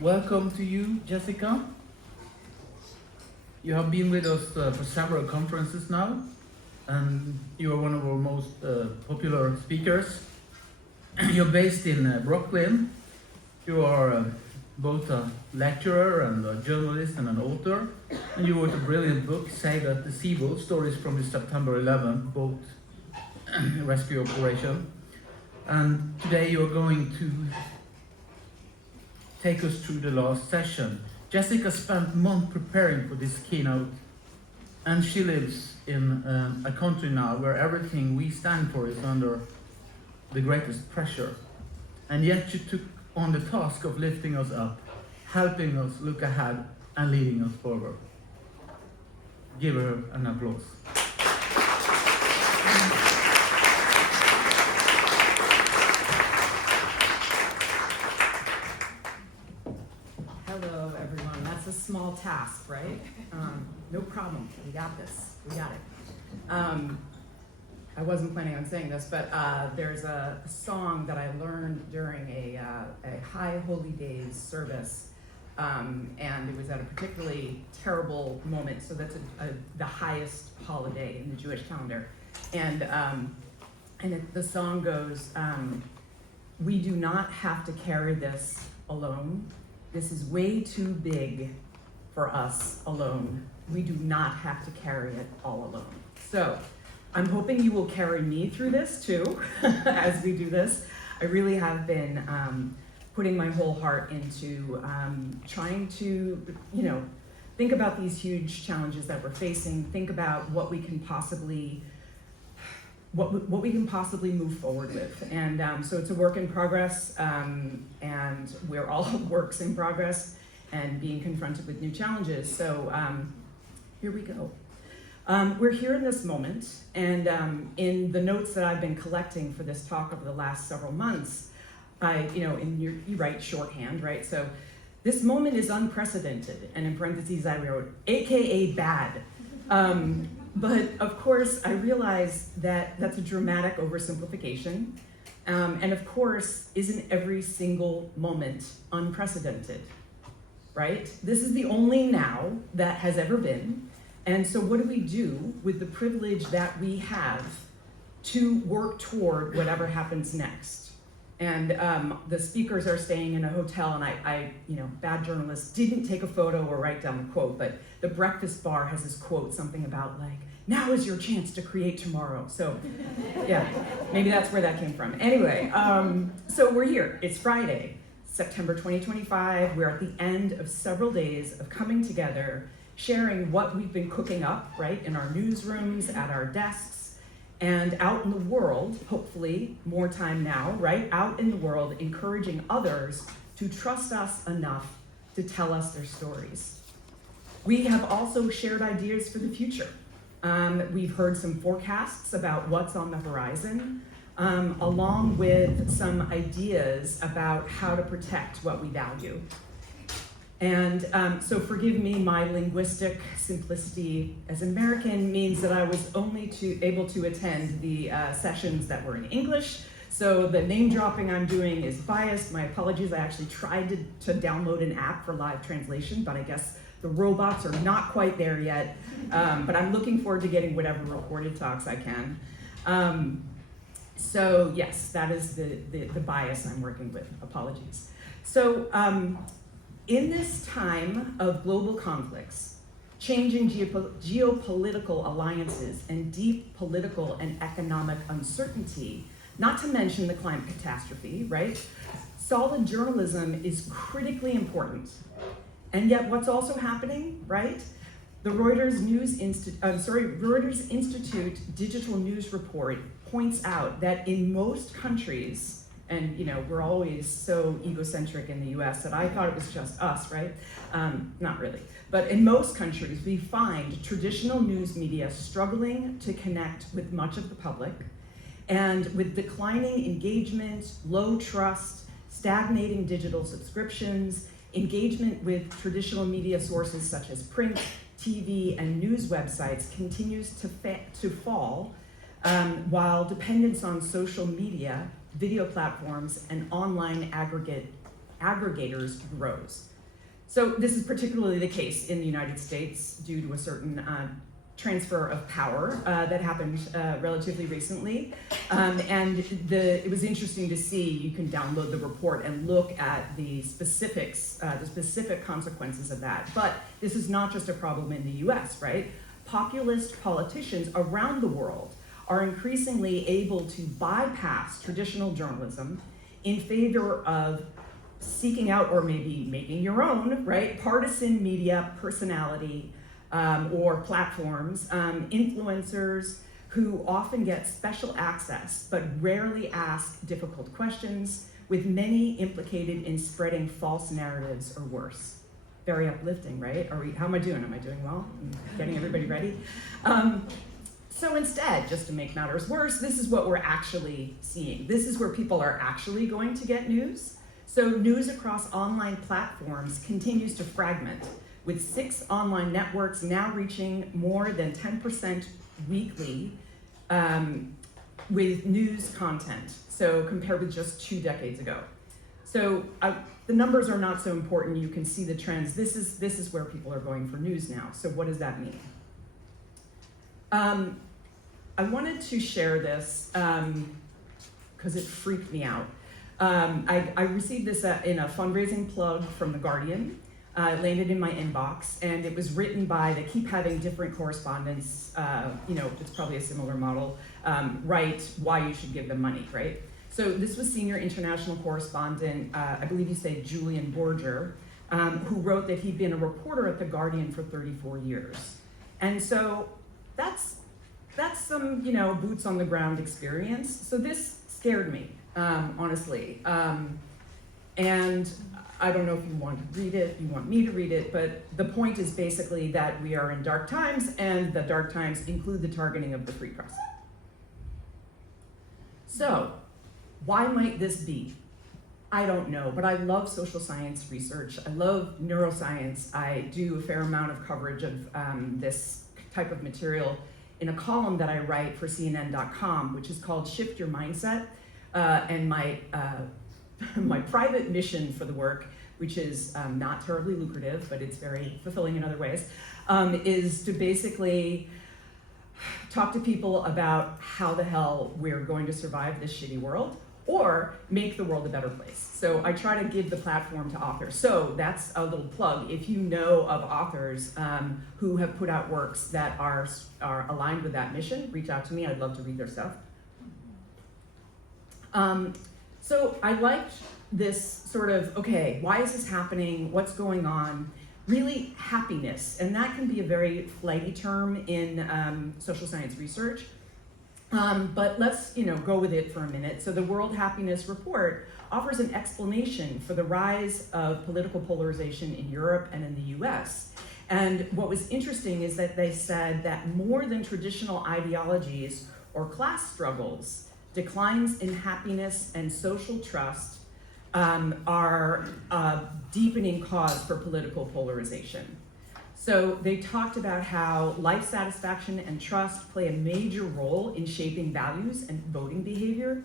Welcome to you, Jessica. You have been with us for several conferences now, and you are one of our most popular speakers. You're based in Brooklyn. You are both a lecturer and a journalist and an author, and you wrote a brilliant book, Save at the Seawall, Stories from the September 11 boat rescue operation. And today you're going to take us through the last session. Jessica spent months preparing for this keynote, and she lives in a country now where everything we stand for is under the greatest pressure. And yet she took on the task of lifting us up, helping us look ahead and leading us forward. Give her an applause. Hello, everyone. That's a small task, right? No problem. We got this. We got it. I wasn't planning on saying this, but there's a song that I learned during a High Holy Days service, and it was at a particularly terrible moment. So that's the highest holiday in the Jewish calendar, and the song goes, "We do not have to carry this alone. This is way too big for us alone. We do not have to carry it all alone." So I'm hoping you will carry me through this too, as we do this. I really have been putting my whole heart into trying to, think about these huge challenges that we're facing, think about what we can possibly move forward with. And so it's a work in progress, and we're all works in progress and being confronted with new challenges. So here we go. We're here in this moment, and in the notes that I've been collecting for this talk over the last several months, you write shorthand, right? So this moment is unprecedented, and in parentheses I wrote, AKA bad. But of course, I realize that that's a dramatic oversimplification. And of course, isn't every single moment unprecedented, right? This is the only now that has ever been. And so what do we do with the privilege that we have to work toward whatever happens next? And the speakers are staying in a hotel, and I, bad journalist, didn't take a photo or write down the quote, but the breakfast bar has this quote, something about like, "Now is your chance to create tomorrow." So yeah, maybe that's where that came from. Anyway, so we're here. It's Friday, September 2025. We're at the end of several days of coming together, sharing what we've been cooking up, right, in our newsrooms, at our desks, and out in the world, hopefully more time now, right, out in the world, encouraging others to trust us enough to tell us their stories. We have also shared ideas for the future. We've heard some forecasts about what's on the horizon, along with some ideas about how to protect what we value. And so forgive me, my linguistic simplicity as an American means that I was only able to attend the sessions that were in English. So the name dropping I'm doing is biased. My apologies. I actually tried to download an app for live translation, but I guess the robots are not quite there yet. But I'm looking forward to getting whatever recorded talks I can. So yes, that is the bias I'm working with. Apologies. So in this time of global conflicts, changing geopolitical alliances, and deep political and economic uncertainty, not to mention the climate catastrophe, right? Solid journalism is critically important. And yet what's also happening, right? The Reuters Institute Digital News Report points out that in most countries, and we're always so egocentric in the US that I thought it was just us, right? Not really. But in most countries, we find traditional news media struggling to connect with much of the public, and with declining engagement, low trust, stagnating digital subscriptions, engagement with traditional media sources such as print, TV, and news websites continues to fall, while dependence on social media, video platforms, and online aggregate aggregators grows. So this is particularly the case in the United States due to a certain transfer of power that happened relatively recently. And it was interesting to see, you can download the report and look at the specifics, the specific consequences of that. But this is not just a problem in the US, right? Populist politicians around the world are increasingly able to bypass traditional journalism in favor of seeking out, or maybe making your own, right, partisan media personality or platforms, influencers who often get special access but rarely ask difficult questions, with many implicated in spreading false narratives or worse. Very uplifting, right? How am I doing? Am I doing well? Getting everybody ready? So instead, just to make matters worse, this is what we're actually seeing. This is where people are actually going to get news. So news across online platforms continues to fragment, with 6 online networks now reaching more than 10% weekly with news content, so compared with just 2 decades ago. So the numbers are not so important, you can see the trends. This is where people are going for news now. So what does that mean? I wanted to share this because it freaked me out. I received this in a fundraising plug from The Guardian. It landed in my inbox, and it was written by, they keep having different correspondents, it's probably a similar model, write why you should give them money, right? So this was senior international correspondent, I believe you say Julian Borger, who wrote that he'd been a reporter at The Guardian for 34 years. And so that's some, boots on the ground experience. So this scared me. Honestly. And I don't know if you want to read it, you want me to read it, but the point is basically that we are in dark times, and the dark times include the targeting of the free press. So, why might this be? I don't know, but I love social science research. I love neuroscience. I do a fair amount of coverage of this type of material in a column that I write for CNN.com, which is called Shift Your Mindset. And my private mission for the work, which is not terribly lucrative, but it's very fulfilling in other ways, is to basically talk to people about how the hell we're going to survive this shitty world, or make the world a better place. So I try to give the platform to authors. So that's a little plug. If you know of authors who have put out works that are aligned with that mission, reach out to me. I'd love to read their stuff. So I liked this sort of, okay, why is this happening? What's going on? Really happiness, and that can be a very flighty term in social science research. But let's go with it for a minute. So the World Happiness Report offers an explanation for the rise of political polarization in Europe and in the US. And what was interesting is that they said that more than traditional ideologies or class struggles, declines in happiness and social trust are a deepening cause for political polarization. So they talked about how life satisfaction and trust play a major role in shaping values and voting behavior,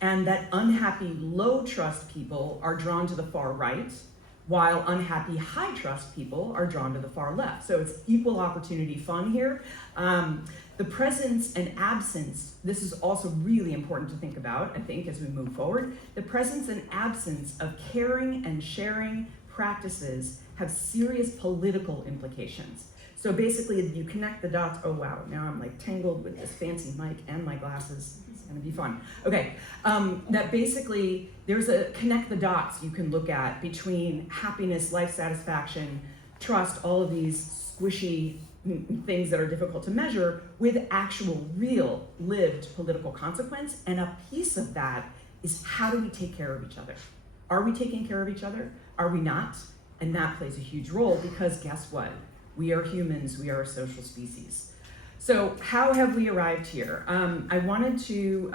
and that unhappy low trust people are drawn to the far right, while unhappy high trust people are drawn to the far left. So it's equal opportunity fun here. The presence and absence, this is also really important to think about, I think, as we move forward. The presence and absence of caring and sharing practices have serious political implications. So basically, you connect the dots. Oh wow, now I'm like tangled with this fancy mic and my glasses. It's gonna be fun. Okay, that basically, there's a connect the dots you can look at between happiness, life satisfaction, trust, all of these squishy things that are difficult to measure, with actual, real, lived political consequence. And a piece of that is, how do we take care of each other? Are we taking care of each other? Are we not? And that plays a huge role, because guess what? We are humans, we are a social species. So how have we arrived here? I wanted to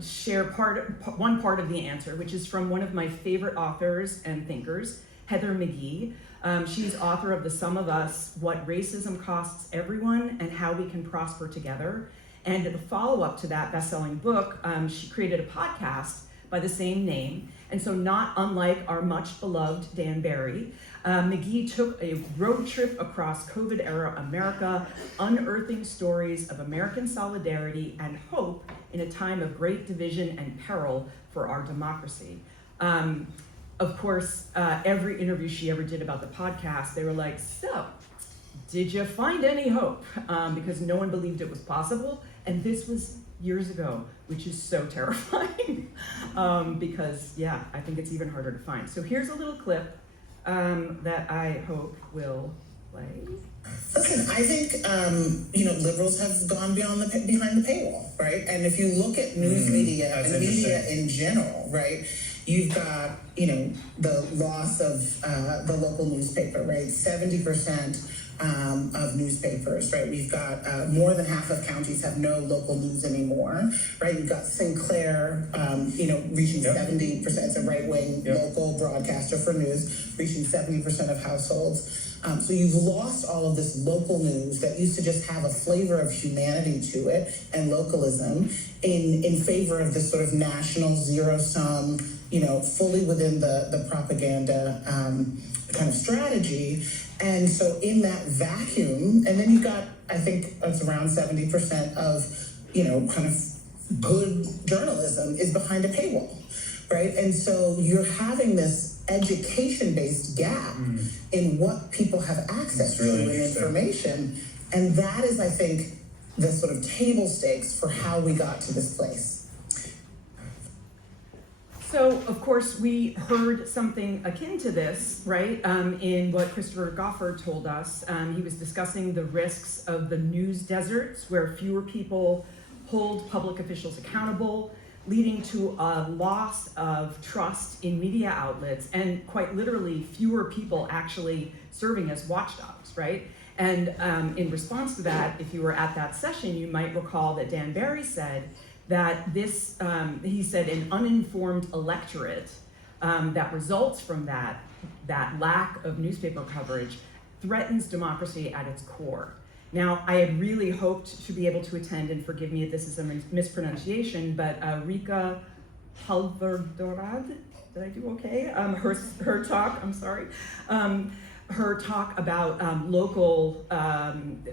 share one part of the answer, which is from one of my favorite authors and thinkers, Heather McGhee. She's author of The Sum of Us, What Racism Costs Everyone and How We Can Prosper Together. And the follow-up to that best-selling book, she created a podcast by the same name. And so not unlike our much beloved Dan Barry, McGee took a road trip across COVID-era America, unearthing stories of American solidarity and hope in a time of great division and peril for our democracy. Of course, every interview she ever did about the podcast, they were like, so, did you find any hope? Because no one believed it was possible. And this was years ago, which is so terrifying. Because, yeah, I think it's even harder to find. So here's a little clip that I hope will play. Listen, I think liberals have gone behind the paywall, right? And if you look at news media and media in general, right, you've got the loss of the local newspaper, right? 70% of newspapers, right? We've got more than half of counties have no local news anymore, right? You've got Sinclair, reaching 70%, it's a right-wing local broadcaster for news, reaching 70% of households. So you've lost all of this local news that used to just have a flavor of humanity to it and localism in favor of this sort of national zero-sum, fully within the propaganda kind of strategy. And so in that vacuum, and then you've got, I think it's around 70% of, kind of good journalism is behind a paywall, right? And so you're having this education-based gap in what people have access to and information. And that is, I think, the sort of table stakes for how we got to this place. So, of course, we heard something akin to this, right, in what Christopher Goffard told us. He was discussing the risks of the news deserts, where fewer people hold public officials accountable, leading to a loss of trust in media outlets, and quite literally fewer people actually serving as watchdogs, right? And in response to that, if you were at that session, you might recall that Dan Barry said that this, he said, an uninformed electorate that results from that lack of newspaper coverage threatens democracy at its core. Now, I had really hoped to be able to attend, and forgive me if this is a mispronunciation, but Rika Halverdorad, did I do okay? Her talk, I'm sorry. Her talk about local,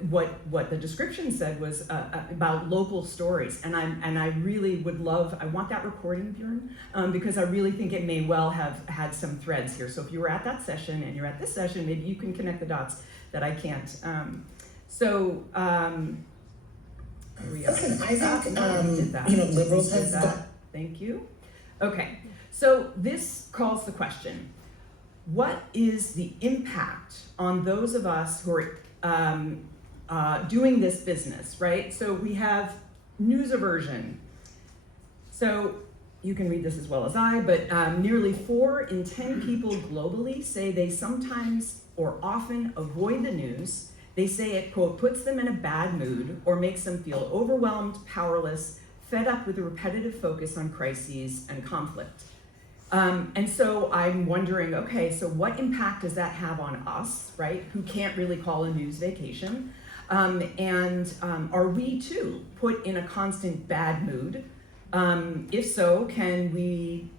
what the description said was about local stories, and I really would love, I want that recording, Bjorn, because I really think it may well have had some threads here. So if you were at that session and you're at this session, maybe you can connect the dots that I can't. Here we are. Listen, I think liberals have got. Thank you. Okay, so this calls the question. What is the impact on those of us who are doing this business, right? So we have news aversion. So you can read this as well as I, but nearly 4 in 10 people globally say they sometimes or often avoid the news. They say it, quote, puts them in a bad mood or makes them feel overwhelmed, powerless, fed up with the repetitive focus on crises and conflict. And so I'm wondering, okay, so what impact does that have on us, right, who can't really call a news vacation? And are we too put in a constant bad mood? If so,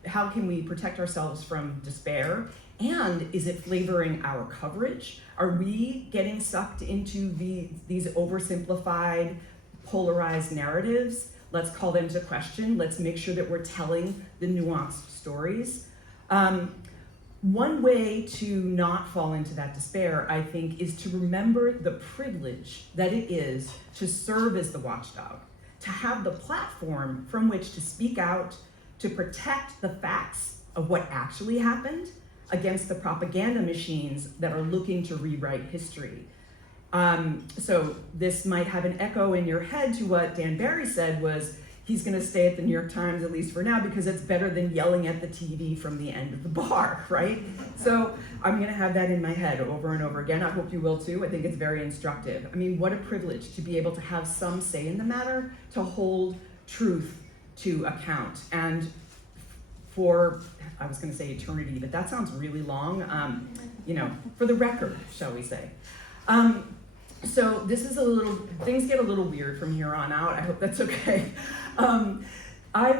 how can we protect ourselves from despair? And is it flavoring our coverage? Are we getting sucked into these oversimplified, polarized narratives? Let's call them into question. Let's make sure that we're telling the nuanced stories. One way to not fall into that despair, I think, is to remember the privilege that it is to serve as the watchdog, to have the platform from which to speak out, to protect the facts of what actually happened against the propaganda machines that are looking to rewrite history. So this might have an echo in your head to what Dan Barry said was he's gonna stay at the New York Times, at least for now, because it's better than yelling at the TV from the end of the bar, right? So I'm gonna have that in my head over and over again. I hope you will too. I think it's very instructive. I mean, what a privilege to be able to have some say in the matter, to hold truth to account. And for, I was gonna say eternity, but that sounds really long, for the record, shall we say. So this is things get a little weird from here on out. I hope that's okay. I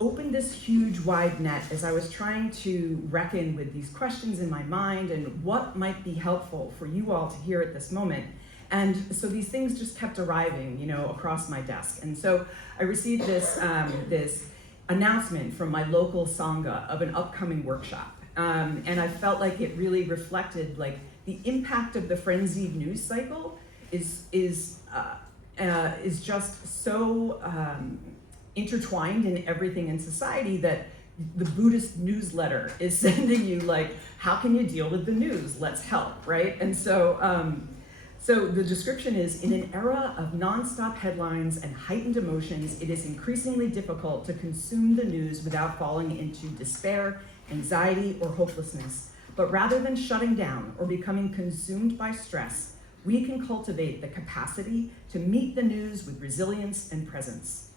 opened this huge wide net as I was trying to reckon with these questions in my mind and what might be helpful for you all to hear at this moment. And so these things just kept arriving, you know, across my desk. And so I received this, this announcement from my local Sangha of an upcoming workshop. And I felt like it really reflected like the impact of the frenzied news cycle is just so intertwined in everything in society that the Buddhist newsletter is sending you like, how can you deal with the news? Let's help, right? And so, so the description is, in an era of nonstop headlines and heightened emotions, it is increasingly difficult to consume the news without falling into despair, anxiety, or hopelessness. But rather than shutting down or becoming consumed by stress, we can cultivate the capacity to meet the news with resilience and presence.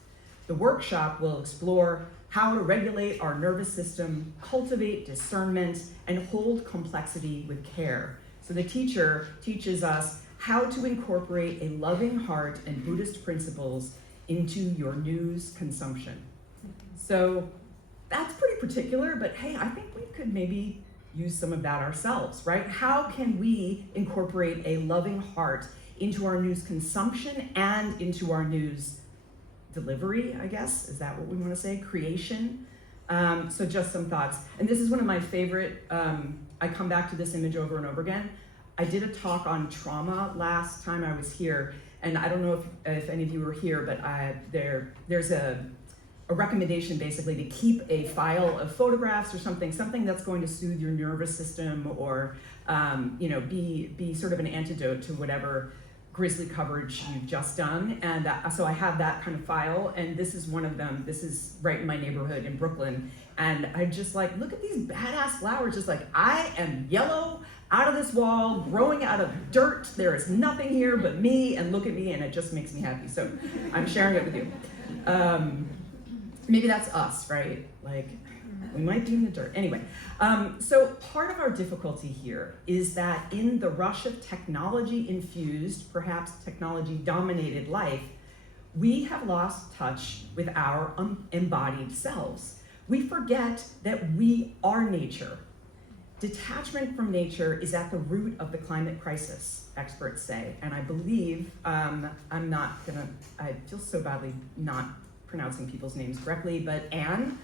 The workshop will explore how to regulate our nervous system, cultivate discernment, and hold complexity with care. So the teacher teaches us how to incorporate a loving heart and Buddhist principles into your news consumption. So that's pretty particular, but hey, I think we could maybe use some of that ourselves, right? How can we incorporate a loving heart into our news consumption and into our news delivery, I guess? Is that what we want to say? Creation? So just some thoughts. And this is one of my favorite, I come back to this image over and over again. I did a talk on trauma last time I was here, and I don't know if any of you were here, but there's a recommendation basically to keep a file of photographs or something that's going to soothe your nervous system or you know, be sort of an antidote to whatever grisly coverage you've just done. And so I have that kind of file, and this is one of them. This is right in my neighborhood in Brooklyn. And I just like, look at these badass flowers, just like, I am yellow, out of this wall, growing out of dirt. There is nothing here but me, and look at me, and it just makes me happy. So I'm sharing it with you. Maybe that's us, right? Like, we might be in the dirt. Anyway, so part of our difficulty here is that in the rush of technology-infused, perhaps technology-dominated life, we have lost touch with our embodied selves. We forget that we are nature. Detachment from nature is at the root of the climate crisis, experts say. And I believe, I feel so badly not pronouncing people's names correctly, but Anne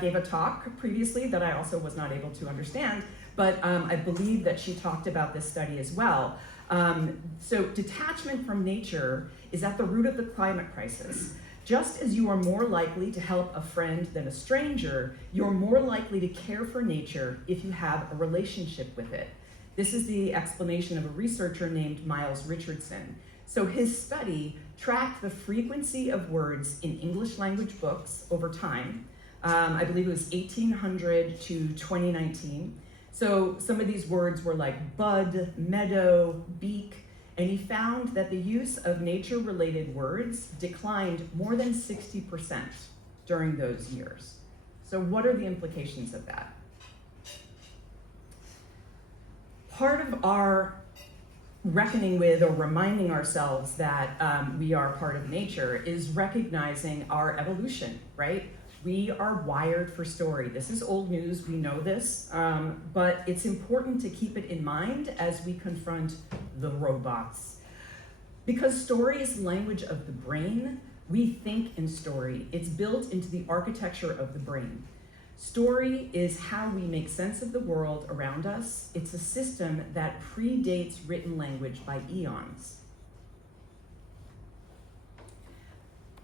gave a talk previously that I also was not able to understand, but I believe that she talked about this study as well. So detachment from nature is at the root of the climate crisis. Just as you are more likely to help a friend than a stranger, you're more likely to care for nature if you have a relationship with it. This is the explanation of a researcher named Miles Richardson. So his study tracked the frequency of words in English language books over time. I believe it was 1800 to 2019. So some of these words were like bud, meadow, beak, and he found that the use of nature-related words declined more than 60% during those years. So what are the implications of that? Part of our reckoning with or reminding ourselves that we are part of nature is recognizing our evolution, right? We are wired for story. This is old news, we know this, but it's important to keep it in mind as we confront the robots. Because story is language of the brain, we think in story. It's built into the architecture of the brain. Story is how we make sense of the world around us. It's a system that predates written language by eons.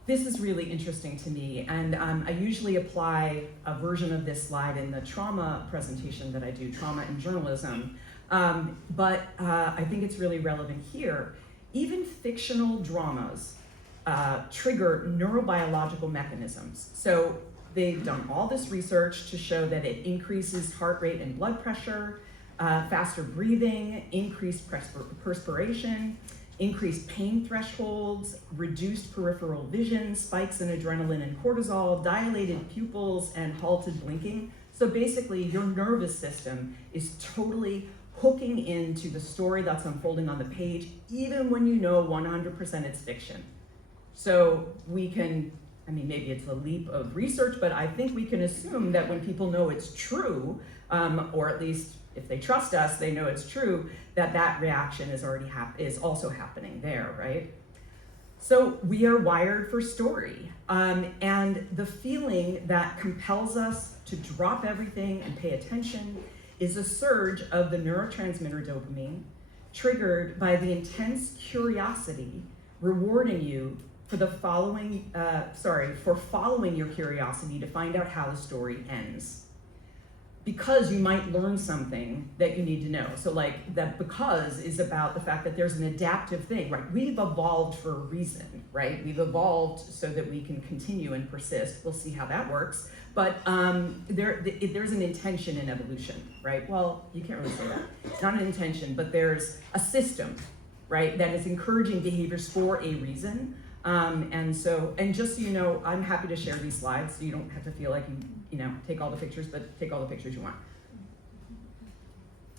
This is really interesting to me, and I usually apply a version of this slide in the trauma presentation that I do, trauma in journalism, but I think it's really relevant here. Even fictional dramas trigger neurobiological mechanisms. So they've done all this research to show that it increases heart rate and blood pressure, faster breathing, increased perspiration, increased pain thresholds, reduced peripheral vision, spikes in adrenaline and cortisol, dilated pupils, and halted blinking. So basically, your nervous system is totally hooking into the story that's unfolding on the page, even when you know 100% it's fiction. So we can, I mean, maybe it's a leap of research, but I think we can assume that when people know it's true, or at least if they trust us, they know it's true, that reaction is already is also happening there, right? So we are wired for story, and the feeling that compels us to drop everything and pay attention is a surge of the neurotransmitter dopamine, triggered by the intense curiosity rewarding you for following your curiosity to find out how the story ends. Because you might learn something that you need to know. So like that because is about the fact that there's an adaptive thing, right? We've evolved for a reason, right? We've evolved so that we can continue and persist. We'll see how that works. But there's an intention in evolution, right? Well, you can't really say that. It's not an intention, but there's a system, right? That is encouraging behaviors for a reason. And just so you know, I'm happy to share these slides so you don't have to feel like you take all the pictures, but take all the pictures you want.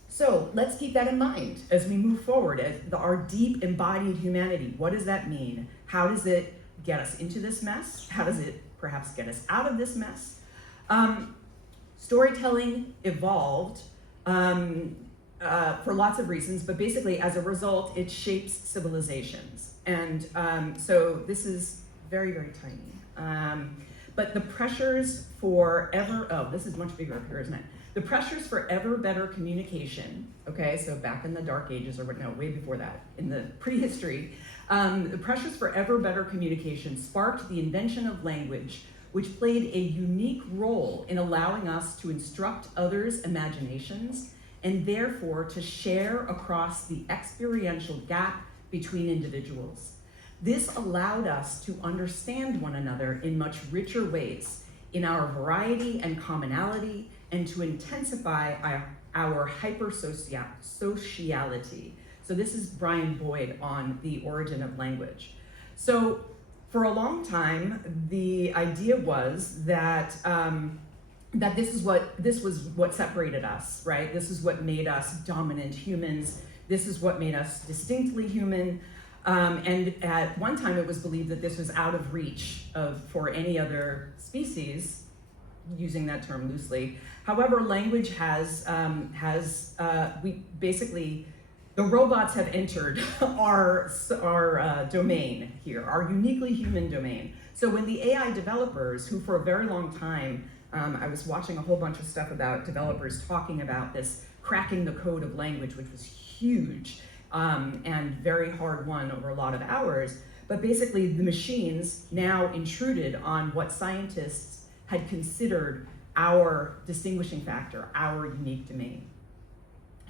So let's keep that in mind as we move forward as our deep embodied humanity. What does that mean? How does it get us into this mess? How does it perhaps get us out of this mess? Storytelling evolved for lots of reasons, but basically as a result, it shapes civilizations. And so this is very, very tiny. But the pressures for this is much bigger up here, isn't it? The pressures for ever better communication, okay, so back in the dark ages, or no, way before that, in the prehistory, the pressures for ever better communication sparked the invention of language, which played a unique role in allowing us to instruct others' imaginations and therefore to share across the experiential gap between individuals. This allowed us to understand one another in much richer ways, in our variety and commonality, and to intensify our hypersociality. So this is Brian Boyd on the origin of language. So for a long time, the idea was that this was what separated us, right? This is what made us dominant humans. This is what made us distinctly human. And at one time, it was believed that this was out of reach for any other species, using that term loosely. However, language the robots have entered our domain here, our uniquely human domain. So when the AI developers, who for a very long time, I was watching a whole bunch of stuff about developers talking about this cracking the code of language, which was huge and very hard won over a lot of hours. But basically the machines now intruded on what scientists had considered our distinguishing factor, our unique domain.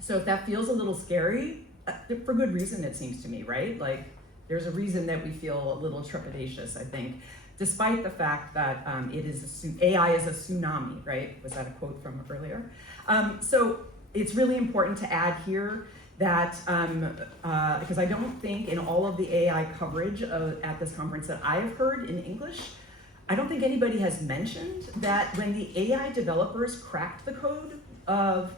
So if that feels a little scary, for good reason it seems to me, right? Like there's a reason that we feel a little trepidatious, I think, despite the fact that AI is a tsunami, right? Was that a quote from earlier? So it's really important to add here that, because I don't think in all of the AI coverage at this conference that I've heard in English, I don't think anybody has mentioned that when the AI developers cracked the code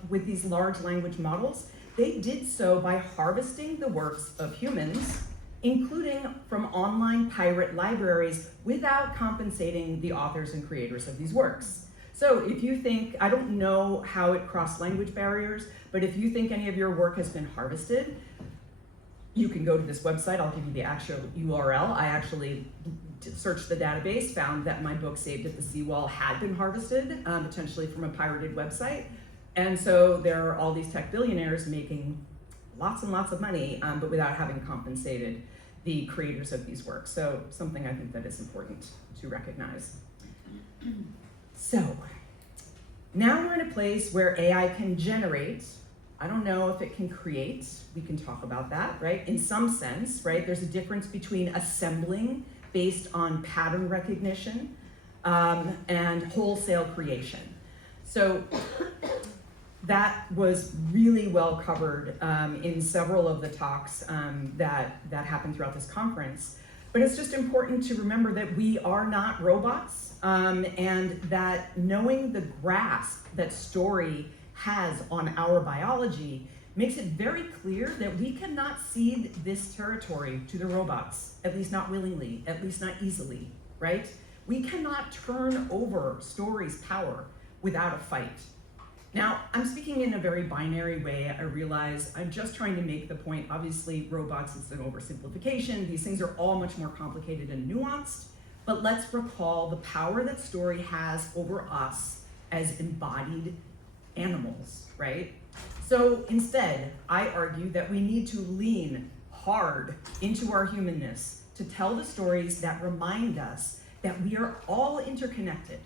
with these large language models, they did so by harvesting the works of humans, including from online pirate libraries, without compensating the authors and creators of these works. So if you think, I don't know how it crossed language barriers, but if you think any of your work has been harvested, you can go to this website. I'll give you the actual URL. I actually searched the database, found that my book Saved at the Seawall had been harvested, potentially from a pirated website. And so there are all these tech billionaires making lots and lots of money, but without having compensated the creators of these works. So something I think that is important to recognize. So now we're in a place where AI can generate. I don't know if it can create. We can talk about that, right? In some sense, right? There's a difference between assembling based on pattern recognition and wholesale creation. So that was really well covered in several of the talks that happened throughout this conference. But it's just important to remember that we are not robots, and that knowing the grasp that story has on our biology makes it very clear that we cannot cede this territory to the robots, at least not willingly, at least not easily, right? We cannot turn over stories' power without a fight. Now, I'm speaking in a very binary way. I realize I'm just trying to make the point. Obviously, robots is an oversimplification. These things are all much more complicated and nuanced, but let's recall the power that story has over us as embodied animals, right? So instead, I argue that we need to lean hard into our humanness to tell the stories that remind us that we are all interconnected.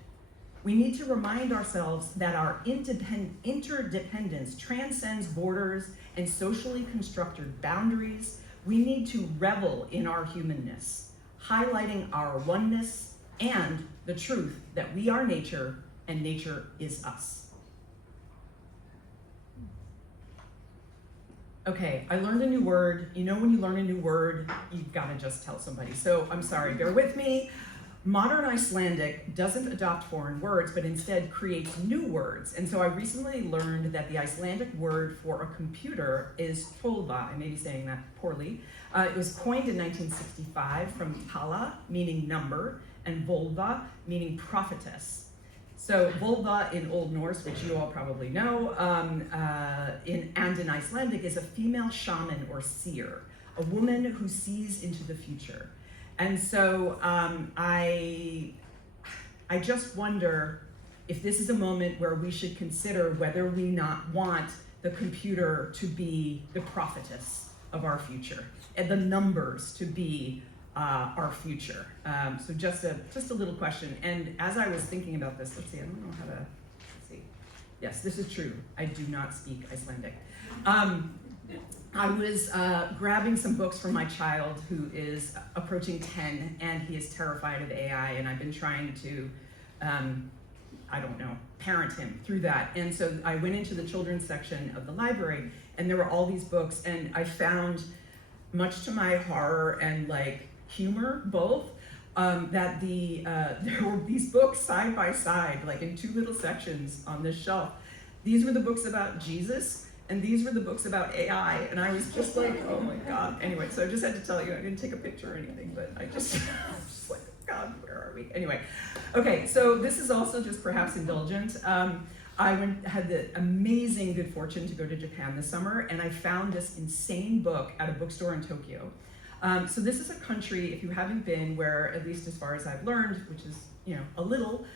We need to remind ourselves that our interdependence transcends borders and socially constructed boundaries. We need to revel in our humanness, highlighting our oneness and the truth that we are nature and nature is us. Okay, I learned a new word. You know, when you learn a new word, you've got to just tell somebody. So I'm sorry, bear with me. Modern Icelandic doesn't adopt foreign words, but instead creates new words. And so I recently learned that the Icelandic word for a computer is tölva. I may be saying that poorly. It was coined in 1965 from tala, meaning number, and volva, meaning prophetess. So volva in Old Norse, which you all probably know, in Icelandic is a female shaman or seer, a woman who sees into the future. And so I just wonder if this is a moment where we should consider whether we not want the computer to be the prophetess of our future, and the numbers to be our future. So just a little question. And as I was thinking about this, let's see, I don't know how to, let's see. Yes, this is true. I do not speak Icelandic. I was grabbing some books for my child who is approaching 10 and he is terrified of AI, and I've been trying to, I don't know, parent him through that. And so I went into the children's section of the library and there were all these books, and I found, much to my horror and like humor both, that there were these books side by side, like in two little sections on this shelf. These were the books about Jesus, and these were the books about AI, and I was just like, oh my God. Anyway, so I just had to tell you, I didn't take a picture or anything, but I was just like, God, where are we? Anyway, okay, so this is also just perhaps indulgent. I had the amazing good fortune to go to Japan this summer, and I found this insane book at a bookstore in Tokyo. So this is a country, if you haven't been, where, at least as far as I've learned, which is, you know, a little,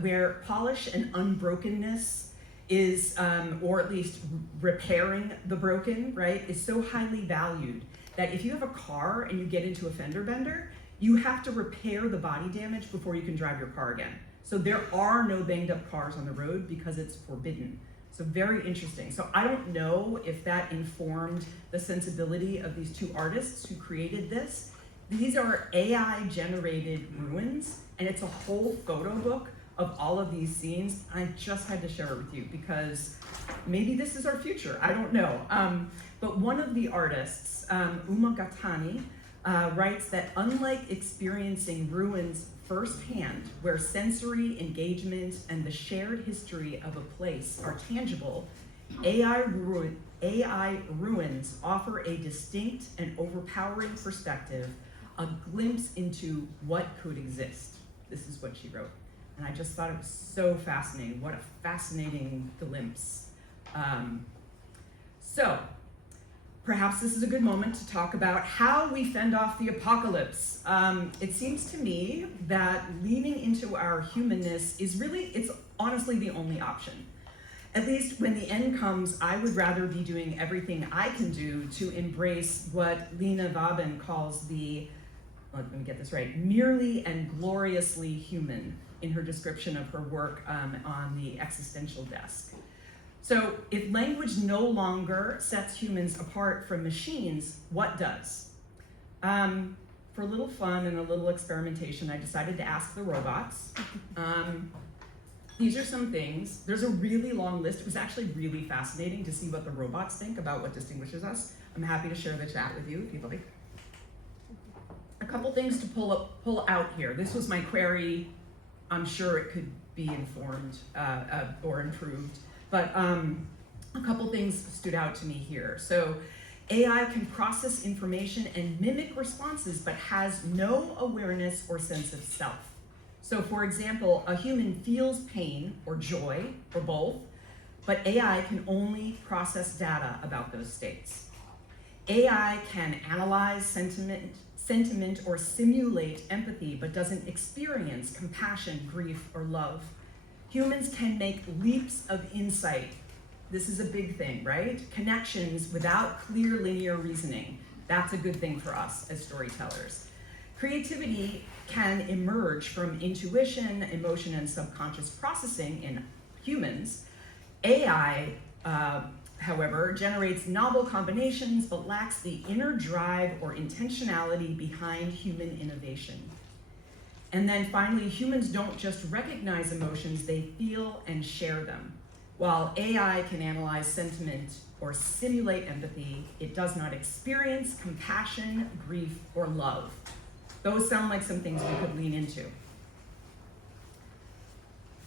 where polish and unbrokenness is, or at least repairing the broken, right, is so highly valued that if you have a car and you get into a fender bender, you have to repair the body damage before you can drive your car again. So there are no banged up cars on the road because it's forbidden. So very interesting. So I don't know if that informed the sensibility of these two artists who created this. These are AI generated ruins, and it's a whole photo book of all of these scenes. I just had to share it with you because maybe this is our future, I don't know. But one of the artists, Uma Gatani, writes that unlike experiencing ruins firsthand, where sensory engagement and the shared history of a place are tangible, AI ruins offer a distinct and overpowering perspective, a glimpse into what could exist. This is what she wrote. And I just thought it was so fascinating. What a fascinating glimpse. So perhaps this is a good moment to talk about how we fend off the apocalypse. It seems to me that leaning into our humanness is really, it's honestly the only option. At least when the end comes, I would rather be doing everything I can do to embrace what Lena Waben calls the, let me get this right, merely and gloriously human, in her description of her work on the existential desk. So if language no longer sets humans apart from machines, what does? For a little fun and a little experimentation, I decided to ask the robots. These are some things. There's a really long list. It was actually really fascinating to see what the robots think about what distinguishes us. I'm happy to share the chat with you if you'd like. A couple things to pull out here. This was my query. I'm sure it could be informed or improved. But a couple things stood out to me here. So AI can process information and mimic responses, but has no awareness or sense of self. So for example, a human feels pain or joy or both, but AI can only process data about those states. AI can analyze sentiment or simulate empathy, but doesn't experience compassion, grief, or love. Humans can make leaps of insight. This is a big thing, right? Connections without clear linear reasoning. That's a good thing for us as storytellers. Creativity can emerge from intuition, emotion, and subconscious processing in humans. AI, however, generates novel combinations but lacks the inner drive or intentionality behind human innovation. And then finally, humans don't just recognize emotions, they feel and share them. While AI can analyze sentiment or simulate empathy, it does not experience compassion, grief, or love. Those sound like some things we could lean into.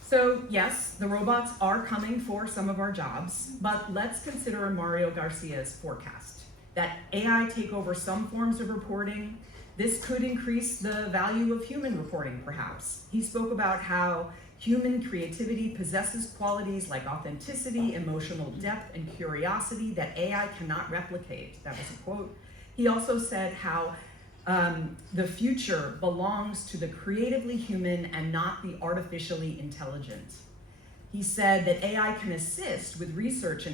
So yes, the robots are coming for some of our jobs, but let's consider Mario Garcia's forecast, that AI take over some forms of reporting. This could increase the value of human reporting, perhaps. He spoke about how human creativity possesses qualities like authenticity, emotional depth, and curiosity that AI cannot replicate. That was a quote. He also said how the future belongs to the creatively human and not the artificially intelligent. He said that AI can assist with research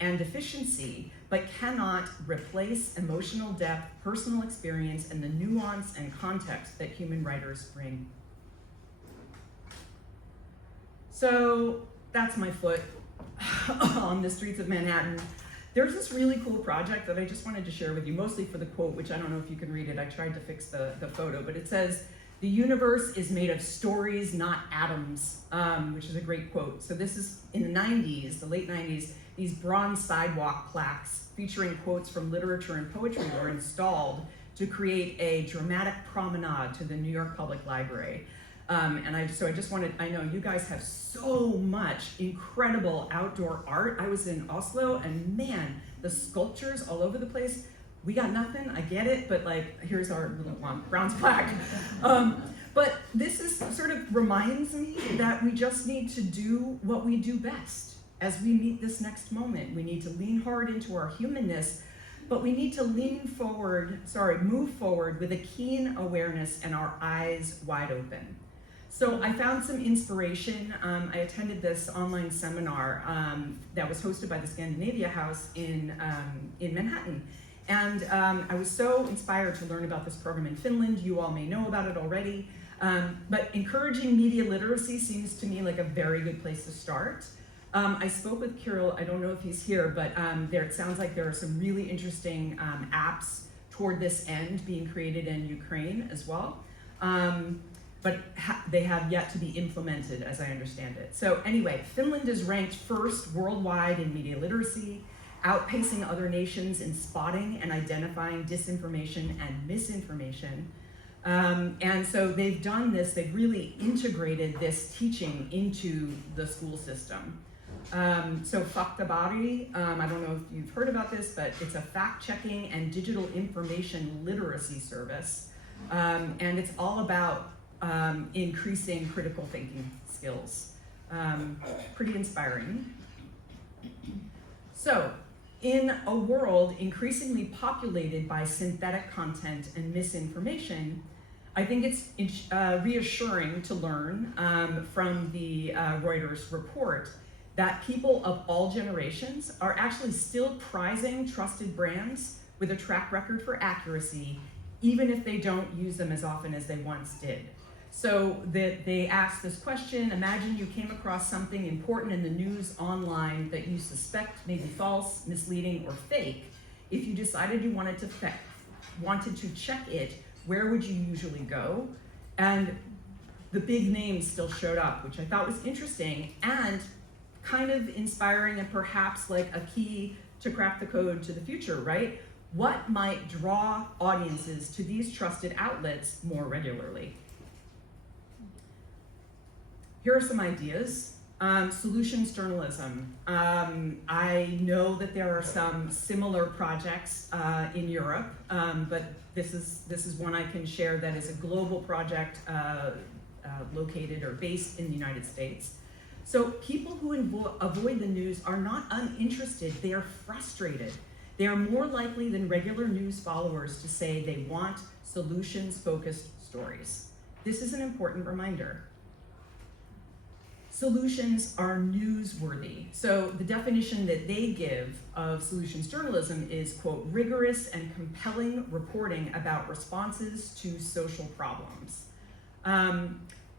and efficiency, but cannot replace emotional depth, personal experience, and the nuance and context that human writers bring. So that's my foot on the streets of Manhattan. There's this really cool project that I just wanted to share with you, mostly for the quote, which I don't know if you can read it. I tried to fix the photo, but it says, "The universe is made of stories, not atoms," which is a great quote. So this is in the 90s, the late 90s, these bronze sidewalk plaques featuring quotes from literature and poetry were installed to create a dramatic promenade to the New York Public Library. I know you guys have so much incredible outdoor art. I was in Oslo and man, the sculptures all over the place. We got nothing, I get it, but like, here's our little bronze plaque. But this is sort of reminds me that we just need to do what we do best as we meet this next moment. We need to lean hard into our humanness, but we need to move forward with a keen awareness and our eyes wide open. So I found some inspiration. I attended this online seminar that was hosted by the Scandinavia House in Manhattan. And I was so inspired to learn about this program in Finland. You all may know about it already. But encouraging media literacy seems to me like a very good place to start. I spoke with Kirill, I don't know if he's here, but it sounds like there are some really interesting apps toward this end being created in Ukraine as well. But they have yet to be implemented, as I understand it. So anyway, Finland is ranked first worldwide in media literacy, outpacing other nations in spotting and identifying disinformation and misinformation. And so they've done this, they've really integrated this teaching into the school system. So Faktabari, I don't know if you've heard about this, but it's a fact-checking and digital information literacy service. And it's all about increasing critical thinking skills. Pretty inspiring. So, in a world increasingly populated by synthetic content and misinformation, I think it's reassuring to learn from the Reuters report that people of all generations are actually still prizing trusted brands with a track record for accuracy, even if they don't use them as often as they once did. So they asked this question: imagine you came across something important in the news online that you suspect may be false, misleading, or fake. If you decided you wanted to check it, where would you usually go? And the big names still showed up, which I thought was interesting and kind of inspiring, and perhaps like a key to crack the code to the future, right? What might draw audiences to these trusted outlets more regularly? Here are some ideas. Solutions journalism. I know that there are some similar projects in Europe, but this is one I can share that is a global project located or based in the United States. So people who avoid the news are not uninterested, they are frustrated. They are more likely than regular news followers to say they want solutions-focused stories. This is an important reminder. Solutions are newsworthy. So the definition that they give of solutions journalism is, quote, rigorous and compelling reporting about responses to social problems.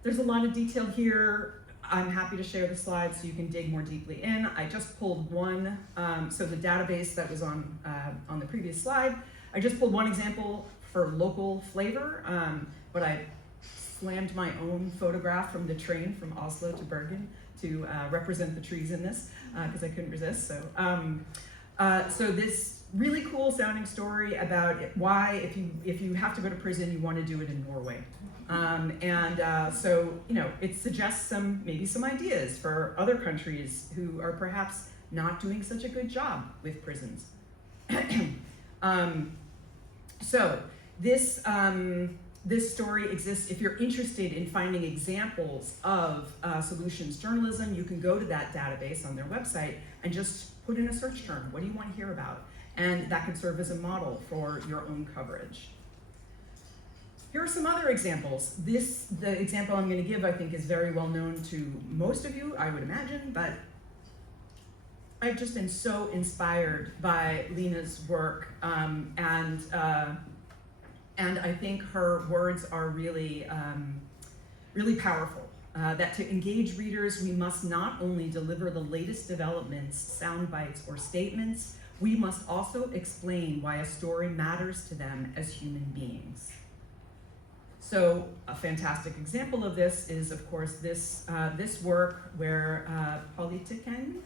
There's a lot of detail here. I'm happy to share the slides so you can dig more deeply in. I just pulled one, so the database that was on the previous slide, I just pulled one example for local flavor, but I slammed my own photograph from the train from Oslo to Bergen to represent the trees in this, because I couldn't resist. So this really cool sounding story about why if you have to go to prison, you want to do it in Norway. So, you know, it suggests maybe some ideas for other countries who are perhaps not doing such a good job with prisons. So this story exists. If you're interested in finding examples of solutions journalism, you can go to that database on their website and just put in a search term. What do you want to hear about? And that can serve as a model for your own coverage. Here are some other examples. The example I'm going to give, I think, is very well known to most of you, I would imagine, but I've just been so inspired by Lena's work, and I think her words are really, really powerful. That to engage readers, we must not only deliver the latest developments, sound bites, or statements, we must also explain why a story matters to them as human beings. So a fantastic example of this is, of course, this work where Fortellingens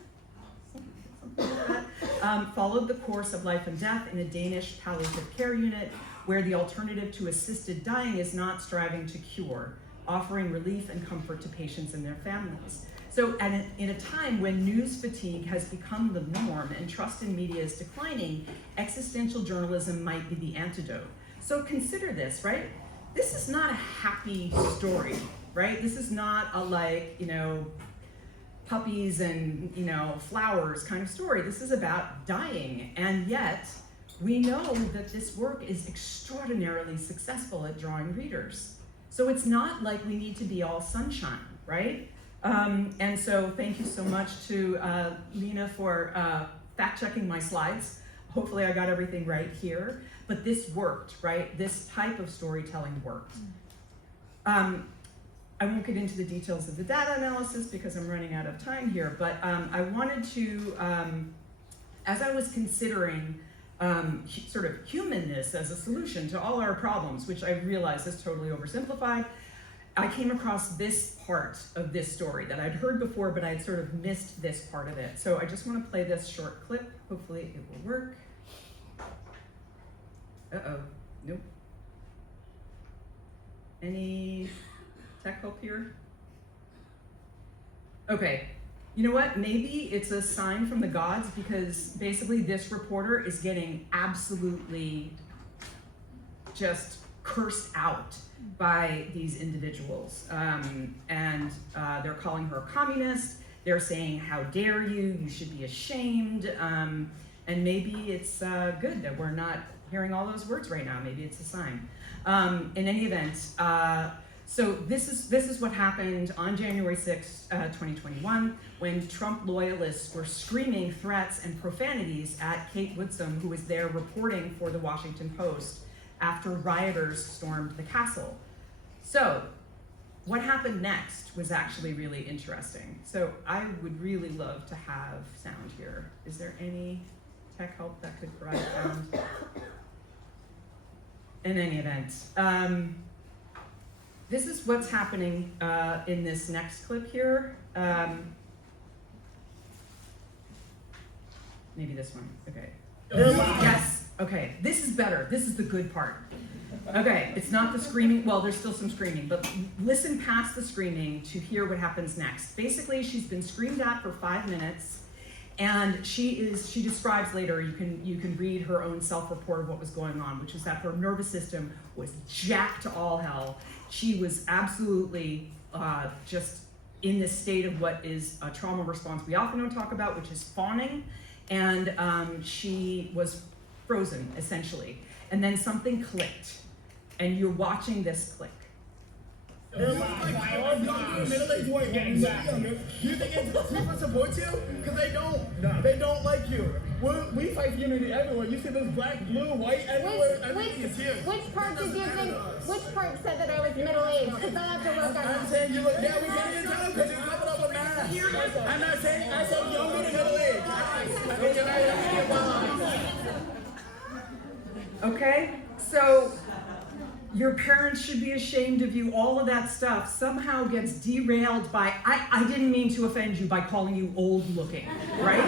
followed the course of life and death in a Danish palliative care unit where the alternative to assisted dying is not striving to cure, offering relief and comfort to patients and their families. So in a time when news fatigue has become the norm and trust in media is declining, existential journalism might be the antidote. So consider this, right? This is not a happy story, right? This is not a puppies and, flowers kind of story. This is about dying. And yet, we know that this work is extraordinarily successful at drawing readers. So it's not like we need to be all sunshine, right? And so thank you so much to Lena for fact-checking my slides. Hopefully I got everything right here. But this worked, right? This type of storytelling worked. I won't get into the details of the data analysis because I'm running out of time here, but I wanted to, as I was considering sort of humanness as a solution to all our problems, which I realize is totally oversimplified, I came across this part of this story that I'd heard before, but I'd sort of missed this part of it. So I just want to play this short clip. Hopefully it will work. Uh-oh, nope. Any tech help here? Okay, you know what? Maybe it's a sign from the gods because basically this reporter is getting absolutely just cursed out by these individuals. And they're calling her a communist. They're saying, how dare you? You should be ashamed. And maybe it's good that we're not hearing all those words right now. Maybe it's a sign. In any event, so this is what happened on January 6, 2021, when Trump loyalists were screaming threats and profanities at Kate Woodson, who was there reporting for the Washington Post after rioters stormed the Capitol. So what happened next was actually really interesting. So I would really love to have sound here. Is there any tech help that could provide sound? In any event, this is what's happening in this next clip here. Maybe this one, okay. Yes, okay, this is better. This is the good part. Okay, it's not the screaming, well, there's still some screaming, but listen past the screaming to hear what happens next. Basically, she's been screamed at for 5 minutes, and she describes later, you can read her own self-report of what was going on, which is that her nervous system was jacked to all hell. She was absolutely just in this state of what is a trauma response we often don't talk about, which is fawning, and she was frozen, essentially. And then something clicked, and you're watching this click. They're like all younger, middle-aged white women, younger. You think people support you? Because they don't. No. They don't like you. We fight for unity everywhere. You see this black, blue, white, everywhere. Everything is here. Which part did you think, which part said that I was middle-aged? Because I'll have to work on that. I'm saying you look, yeah, we can't even tell because you're coming up with math. I'm not saying, I said younger than middle-aged. Okay, so your parents should be ashamed of you. All of that stuff somehow gets derailed by, I didn't mean to offend you by calling you old looking, right?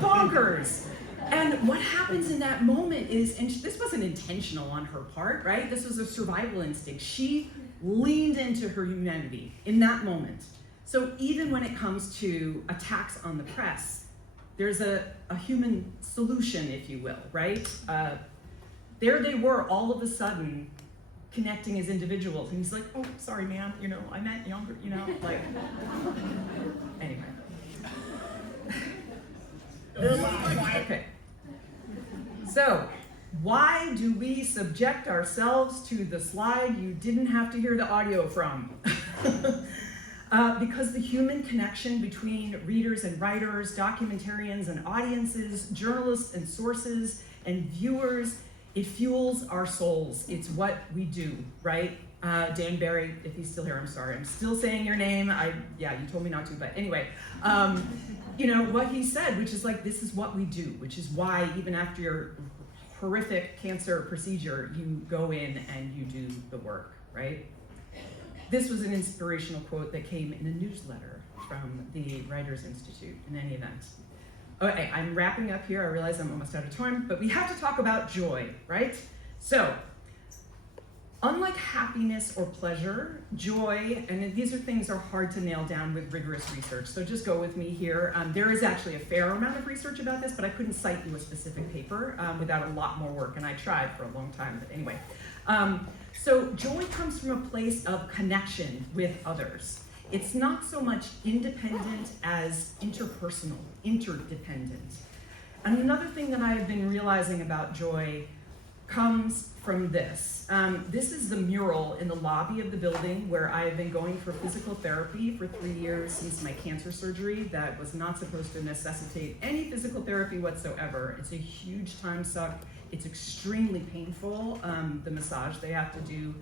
Bonkers. And what happens in that moment is, and this wasn't intentional on her part, right? This was a survival instinct. She leaned into her humanity in that moment. So even when it comes to attacks on the press, there's a human solution, if you will, right? There they were all of a sudden connecting as individuals. And he's like, oh, sorry, man, I meant younger, like, anyway. Okay. So, why do we subject ourselves to the slide you didn't have to hear the audio from? Because the human connection between readers and writers, documentarians and audiences, journalists and sources, and viewers, it fuels our souls. It's what we do, right? Dan Barry, if he's still here, I'm sorry. I'm still saying your name. Yeah, you told me not to, but anyway. What he said, which is like, this is what we do, which is why even after your horrific cancer procedure, you go in and you do the work, right? This was an inspirational quote that came in a newsletter from the Writers Institute in any event. Okay, I'm wrapping up here. I realize I'm almost out of time, but we have to talk about joy, right? So, unlike happiness or pleasure, joy, and these things are hard to nail down with rigorous research, so just go with me here. There is actually a fair amount of research about this, but I couldn't cite you a specific paper without a lot more work, and I tried for a long time, but anyway. So joy comes from a place of connection with others. It's not so much independent as interpersonal, interdependent. And another thing that I have been realizing about joy comes from this. This is the mural in the lobby of the building where I have been going for physical therapy for 3 years since my cancer surgery that was not supposed to necessitate any physical therapy whatsoever. It's a huge time suck. It's extremely painful. The massage they have to do,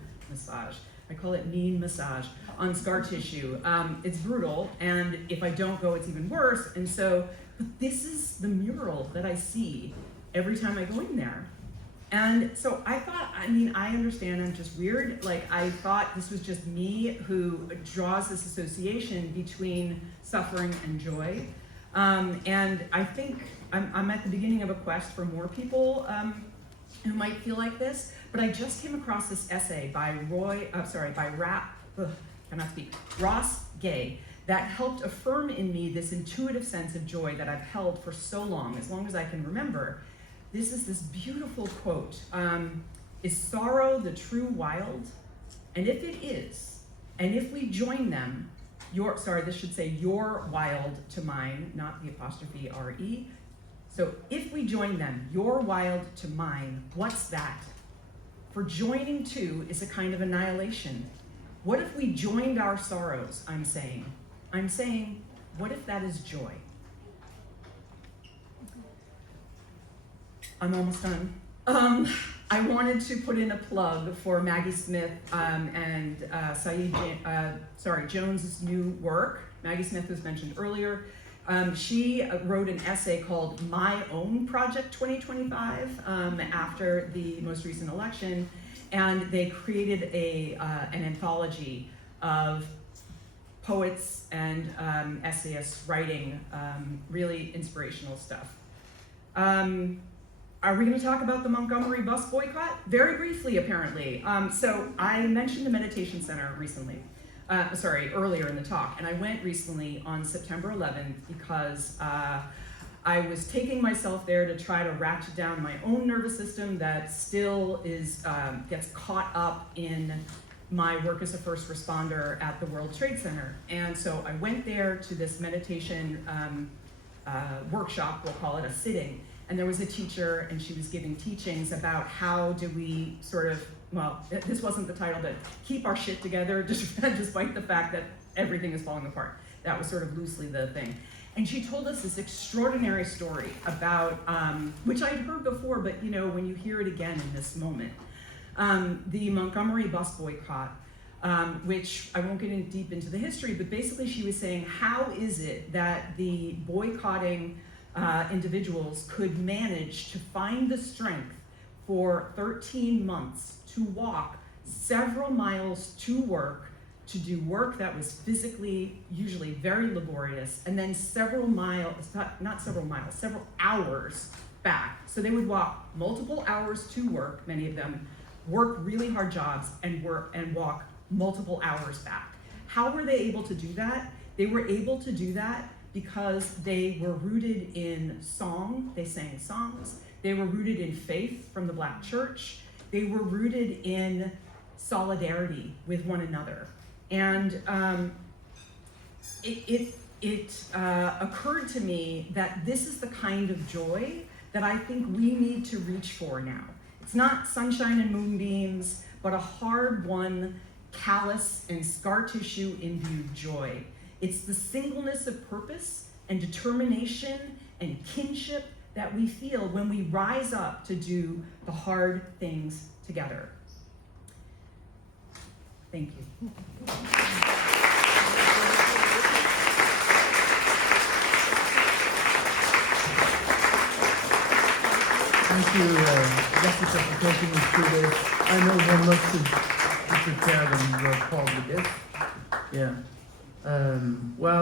I call it mean massage, on scar tissue. It's brutal, and if I don't go, it's even worse. And so, but this is the mural that I see every time I go in there. And so I thought, I understand I'm just weird. Like, I thought this was just me who draws this association between suffering and joy. And I think I'm at the beginning of a quest for more people who might feel like this. But I just came across this essay by Ross Gay that helped affirm in me this intuitive sense of joy that I've held for so long as I can remember. This is this beautiful quote. Is sorrow the true wild? And if it is, and if we join them, this should say your wild to mine, not the apostrophe R-E. So if we join them, your wild to mine, what's that? For joining two is a kind of annihilation. What if we joined our sorrows, I'm saying, what if that is joy? I'm almost done. I wanted to put in a plug for Maggie Smith and Jones's new work. Maggie Smith was mentioned earlier. She wrote an essay called My Own Project 2025 after the most recent election, and they created an anthology of poets and essayists writing really inspirational stuff. are we going to talk about the Montgomery bus boycott? Very briefly, apparently. So I mentioned the meditation center recently. Earlier in the talk, and I went recently on September 11th because I was taking myself there to try to ratchet down my own nervous system that still is gets caught up in my work as a first responder at the World Trade Center. And so I went there to this meditation workshop, we'll call it a sitting, and there was a teacher and she was giving teachings about how do we sort of, well, this wasn't the title, but keep our shit together despite the fact that everything is falling apart. That was sort of loosely the thing. And she told us this extraordinary story about, which I'd heard before, but you know, when you hear it again in this moment, the Montgomery bus boycott, which I won't get in deep into the history, but basically she was saying, how is it that the boycotting individuals could manage to find the strength for 13 months to walk several miles to work, to do work that was physically, usually very laborious, and then several hours back. So they would walk multiple hours to work, many of them, work really hard jobs, and walk multiple hours back. How were they able to do that? They were able to do that because they were rooted in song, they sang songs, they were rooted in faith from the Black church, they were rooted in solidarity with one another. And it occurred to me that this is the kind of joy that I think we need to reach for now. It's not sunshine and moonbeams, but a hard-won, callous and scar tissue imbued joy. It's the singleness of purpose and determination and kinship that we feel when we rise up to do the hard things together. Thank you. Thank you, Jessica, for taking us through this. I know one loves to be prepared and you're probably this. Yeah. Well.